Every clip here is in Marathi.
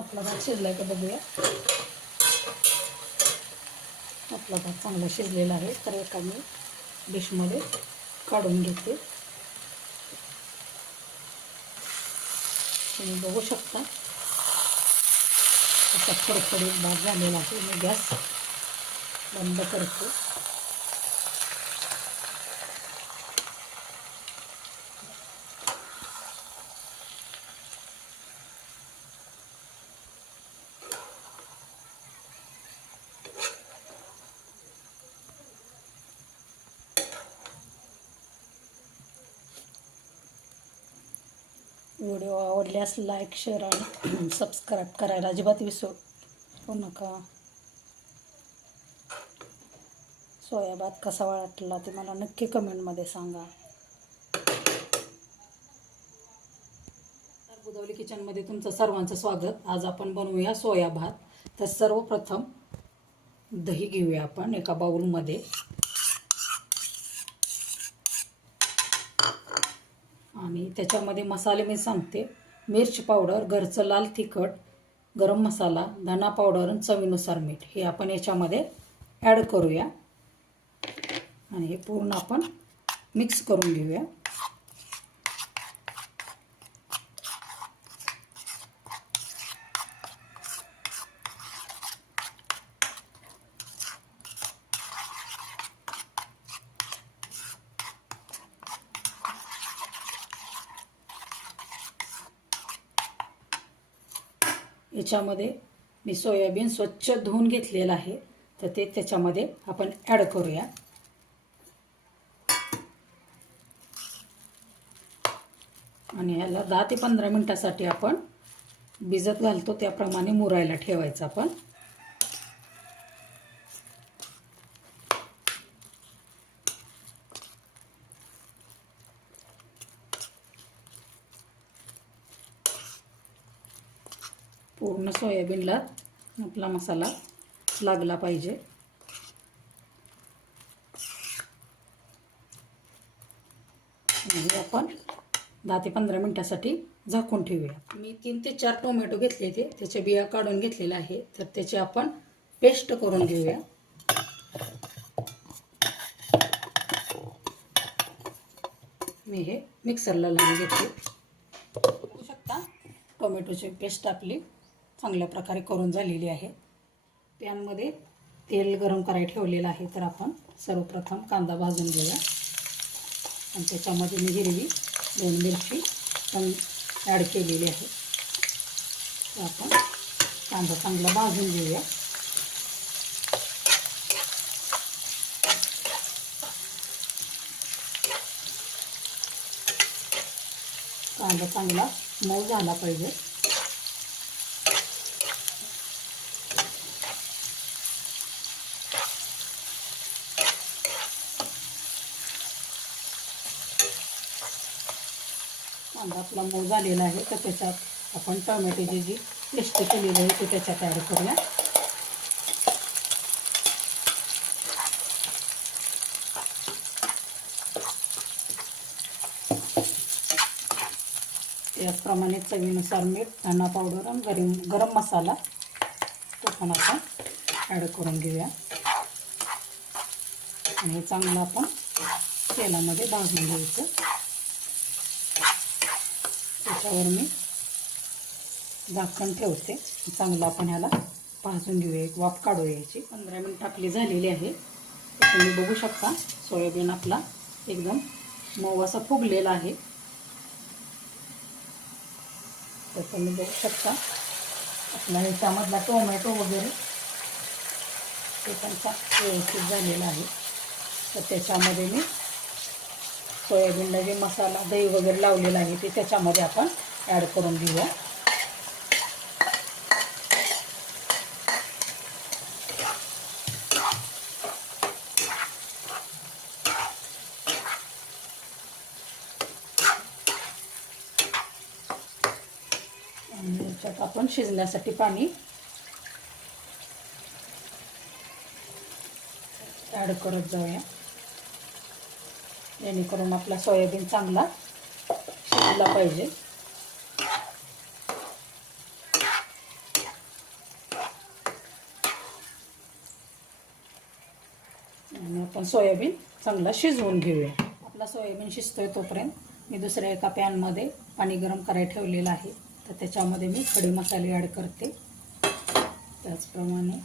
आपला भात शिजलाय का बघूया. आपला भात चांगला शिजलेला आहे. तर एका मी डिशमध्ये काढून घेते. तुम्ही बघू शकता असा फडफडीत भात झालेला आहे. मी गॅस बंद करते. व्हिडिओ आवडल्यास लाईक, शेअर आणि सबस्क्राईब करायला अजिबात विसरू नका. सोया भात कसा वाटला ते मला नक्की कमेंटमध्ये सांगा. बुधवली किचनमध्ये तुमचं सर्वांचं स्वागत. आज आपण बनवूया सोया भात. तर सर्वप्रथम दही घेऊया आपण एका बाउलमध्ये. आणि त्याच्यामध्ये मसाले मी सांगते. मिरची पावडर, घरचं लाल तिखट, गरम मसाला, धना पावडर आणि चवीनुसार मीठ हे आपण याच्यामध्ये ॲड करूया. आणि हे पूर्ण आपण मिक्स करून घेऊया. याच्यामध्ये मी सोयाबीन स्वच्छ धुवून घेतलेलं आहे. तर ते त्याच्यामध्ये आपण ॲड करूया. आणि ह्याला 10 ते 15 मिनिटासाठी आपण भिजत घालतो त्याप्रमाणे मुरायला ठेवायचं आपण. पूर्ण सोयाबीनला आपला मसाला लागला पाहिजे. आणि आपण 10 ते 15 मिनिटासाठी झाकून ठेवूया. मी 3 ते 4 टोमॅटो घेतले ते त्याच्या बिया काढून घेतलेल्या आहे. तर त्याची आपण पेस्ट करून घेऊया. मी हे मिक्सरला लावून घेते. बघू शकता टोमॅटोची पेस्ट आपली चांगल्या प्रकारे करून झालेली आहे. पॅनमध्ये तेल गरम करायला ठेवलेलं आहे. तर आपण सर्वप्रथम कांदा भाजून घेऊया. आणि त्याच्यामध्ये मी हिरवी 2 मिरची पण ॲड केलेली आहे. तर आपण कांदा चांगला भाजून घेऊया. कांदा चांगला मऊ झाला पाहिजे. कांदा आपला मऊ झालेला आहे. तर त्याच्यात आपण टोमॅटोची जी पेस्ट केलेली आहे ते त्याच्यात ॲड करूया. त्याचप्रमाणे चवीनुसार मीठ, धना पावडर आणि गरम मसाला तो पण आपण ॲड करून घेऊया. आणि हे चांगलं आपण तेलामध्ये भाजून घ्यायचं. त्याच्यावर मी झाकण ठेवते. चांगलं आपण ह्याला भाजून घेऊया. एक वाफ काढू यायची. 15 मिनिट आपली झालेली आहे. तर तुम्ही बघू शकता सोयाबीन आपला एकदम मऊ असा फुगलेला आहे. तर तुम्ही बघू शकता आपला ह्याच्यामधला टोमॅटो वगैरे ते त्यांचा व्यवस्थित झालेला आहे. तर त्याच्यामध्ये मी सोयाबीनला जे मसाला दही वगैरे लावलेला आहे ते त्याच्यामध्ये आपण ॲड करून घेऊया. आणि याच्यात आपण शिजण्यासाठी पाणी ॲड करत जाऊया. जेणेकरून आपला सोयाबीन चांगला शिजला पाहिजे. आपण सोयाबीन चांगला शिजवून घेऊया. आपला सोयाबीन शिजतोय तोपर्यंत मी दुसऱ्या एका पॅनमध्ये पाणी गरम करायला ठेवलेलं आहे. तर त्याच्यामध्ये मी खडे मसाले ॲड करते. त्याचप्रमाणे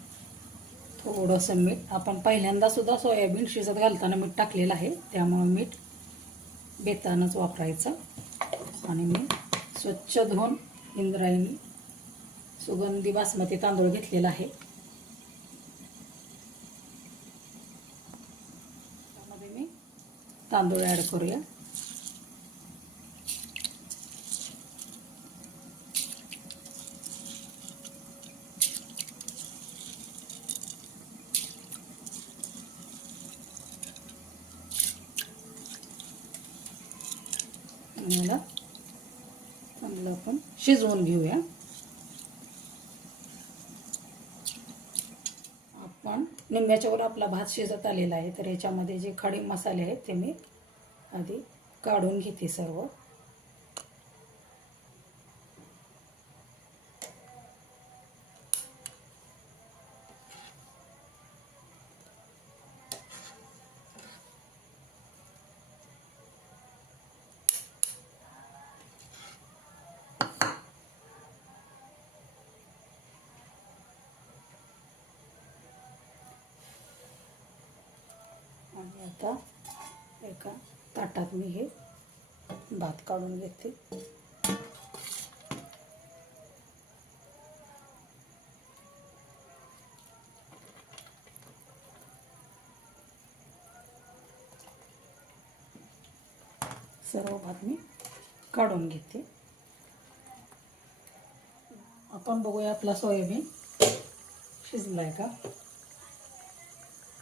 थोडंसं मीठ. आपण पहिल्यांदासुद्धा सोयाबीन शिजत घालताना मीठ टाकलेलं आहे, त्यामुळं मीठ बेतानंच वापरायचं. आणि मी स्वच्छ धुवून इंद्रायणी सुगंधी बासमती तांदूळ घेतलेला आहे. त्यामध्ये मी तांदूळ ॲड करूया. याला चांगलं आपण शिजवून घेऊया. आपण निम्म्याच्या वर आपला भात शिजत आलेला आहे. तर याच्यामध्ये जे खडे मसाले आहेत ते मी आधी काढून घेते सर्व. आणि आता एका ताटात मी हे भात काढून घेते. सर्व भात मी काढून घेते. आपण बघूया आपला सोयाबीन शिजला आहे का.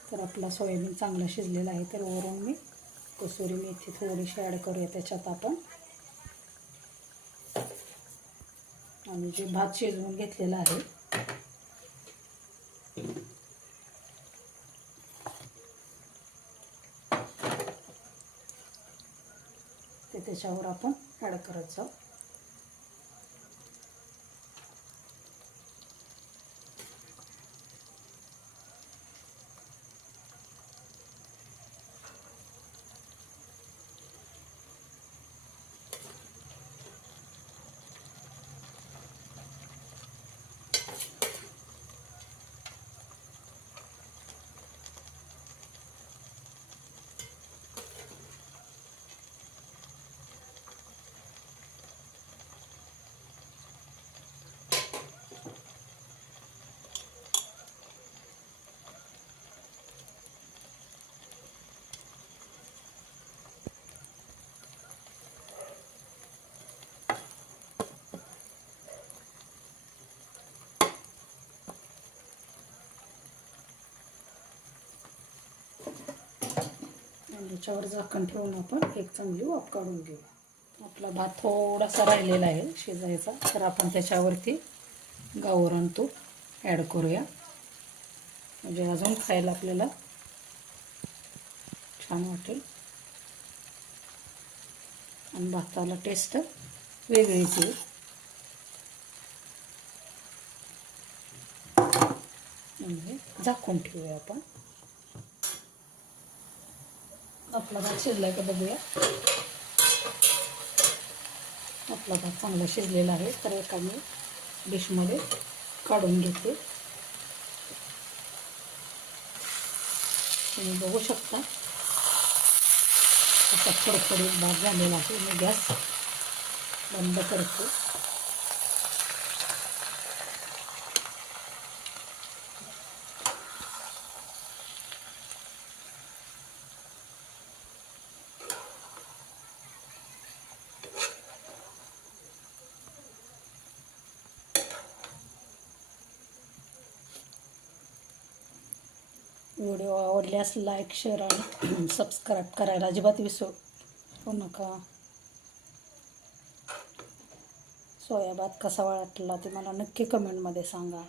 तर आपला सोयाबीन चांगला शिजलेला आहे. तर वरून मी कसुरी मेथी थोडीशी ॲड करूया त्याच्यात आपण. आणि जे भात शिजवून घेतलेला आहे ते त्याच्यावर आपण ॲड करायचं. याच्यावर झाकण ठेवून आपण एक चांगली वाफ काढून घेऊ. आपला भात थोडासा राहिलेला आहे शिजायचा. तर आपण त्याच्यावरती गावरान तूप ॲड करूया. म्हणजे अजून खायला आपल्याला छान वाटेल आणि भाताला टेस्ट वेगळीच येईल. म्हणजे झाकून ठेवूया आपण. आपला भात शिजला आहे का बघूया. आपला भात चांगला शिजलेला आहे. तर एका मी डिशमध्ये काढून घेते. तुम्ही बघू शकता असा थोडं भात झालेला आहे. मी गॅस बंद करते. व्हिडिओ आवडल्यास लाईक, शेअर आणि सबस्क्राईब करायला अजिबात विसरू नका. सोया भात कसा वाटला ते मला नक्की कमेंटमध्ये सांगा.